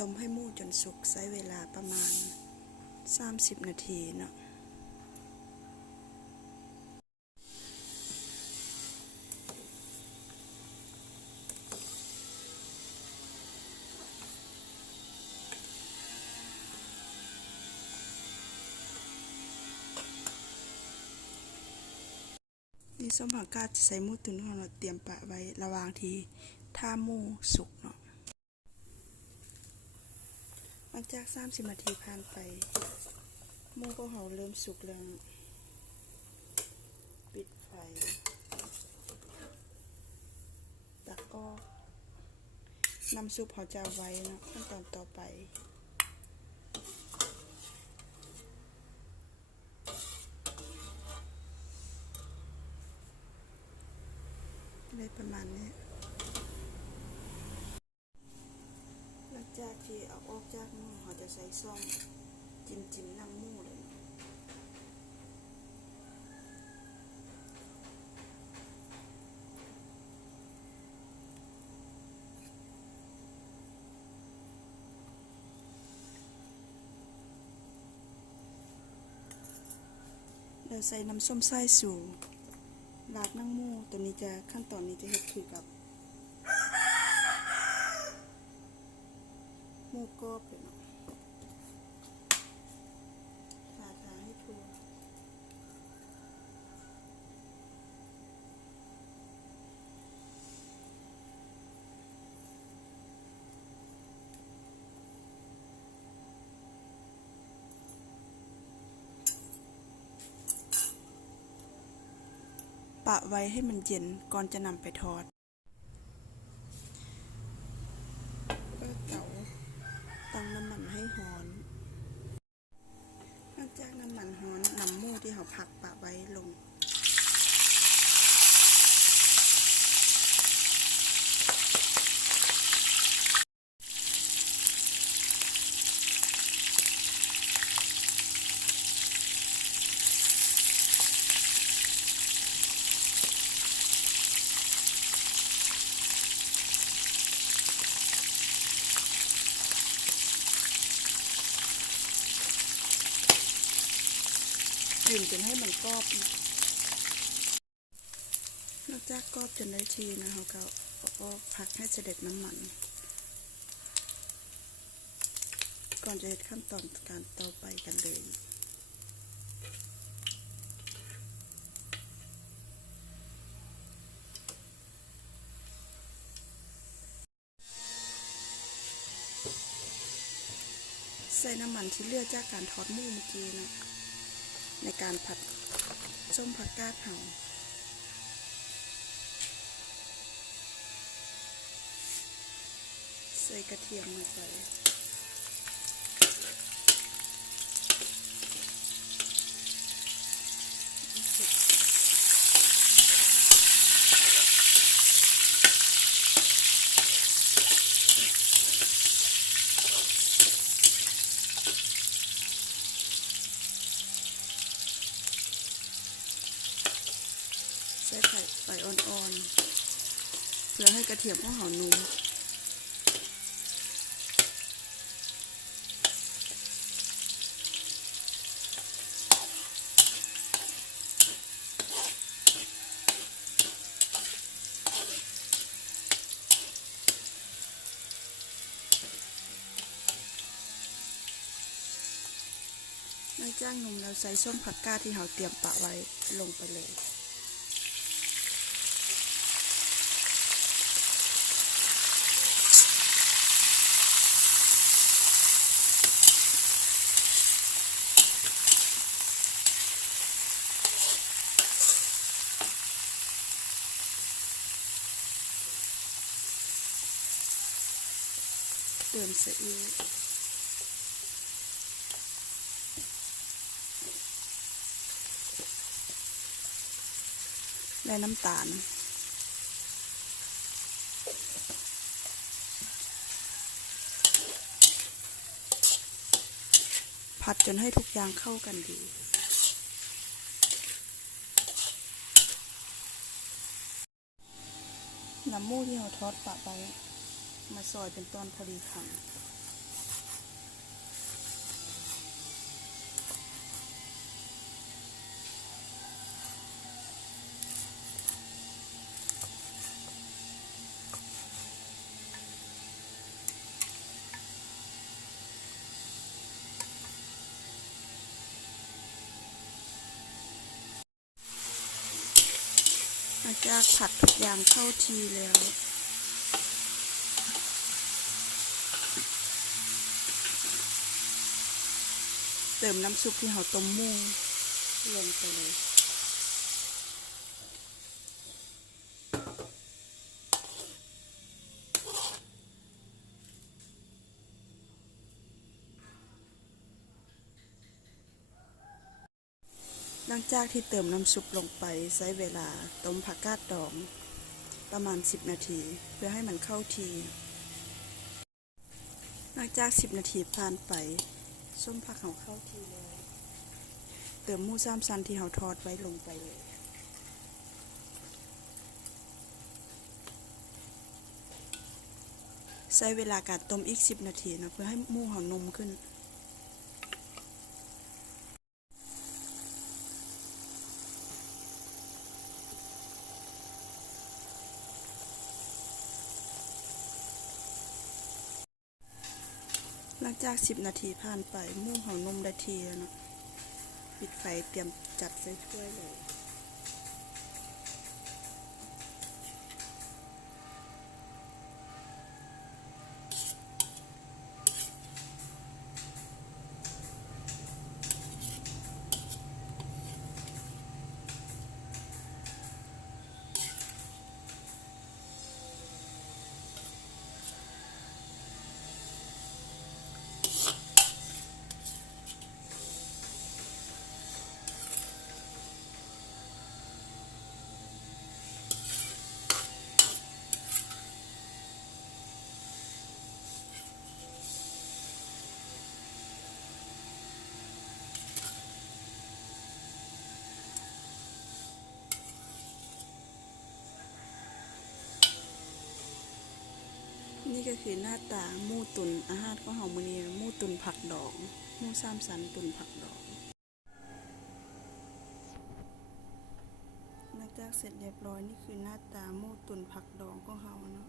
ต้มให้หมูจนสุกใช้เวลาประมาณ30 นาทีเนาะนี่ส้มผักกาดจะใส่หมูตุ๋นของเราเตรียมปะไว้ระหว่างที่ท่าหมูสุกเนาะหลังจาก30 นาทีผ่านไปหมูของเราเริ่มสุกแล้วปิดไฟตักก็น้ำซุปเขาจะไว้เนาะขั้นตอนต่อไปได้ประมาณนี้หลังจากที่เอาออกจากหม้อเขาจะใส่ซ่อมจิ้มน้ำหมูเลยเราใส่น้ำส้มสายสูงลาดนั่งหมูตัวนี้จะขั้นตอนนี้จะเฮ็ดคือกับหมูกรอบเลยเนาะทาให้ทั่วปะไว้ให้มันเย็นก่อนจะนำไปทอดเปิดเตาตั้งน้ำมันให้ร้อนหลังจากน้ำมันร้อนนำหมูที่เราผักปะไว้ลงกลิ่นจนให้มันกรอบนอกจากกรอบจนได้ทีนะเขาก็ผักให้เสด็จน้ำมันก่อนจะเฮ็ดขั้นตอนการต่อไปกันเลยใส่น้ำมันที่เหลือจากการทอดหมูเมื่อกี้นะในการผัดส้มผักกาดเผาใส่กระเทียมลงไปใส่ไฟอ่อนๆเพื่อให้กระเทียมของเรานุ่มหลังจากนุ่มเราใส่ส้มผักกาดที่เราเตรียมปะไว้ลงไปเลยเติมซีอิ๊วและน้ำตาลผัดจนให้ทุกอย่างเข้ากันดีน้ำหมูที่เราทอดปะไปมาซอยเป็นตอนพอดีคำ หลังจากผัดทุกอย่างเข้าทีแล้วเติมน้ำซุปที่เราต้มหมูลงไปเลยหลังจากที่เติมน้ำซุปลงไปใช้เวลาต้มผักกาดดองประมาณ10 นาทีเพื่อให้มันเข้าทีหลังจาก10 นาทีผ่านไปส้มผักเขาเข้าทีแล้วเติมหมู3 ชั้นที่เราทอดไว้ลงไปเลยใช้เวลาการต้มอีก10 นาทีนะเพื่อให้หมูเขานุ่มขึ้นหลังจาก10 นาทีผ่านไปหมูเขานุ่มได้ทีแล้วนะปิดไฟเตรียมจัดใส่ถ้วยเลยนี่ก็คือหน้าตาหมูตุ๋นอาหารของเฮามื้อนี้หมูตุ๋นผักดองหมู3 ชั้นตุ๋นผักดองหลังจากเสร็จเรียบร้อยนี่คือหน้าตาหมูตุ๋นผักดองของเฮาเนาะ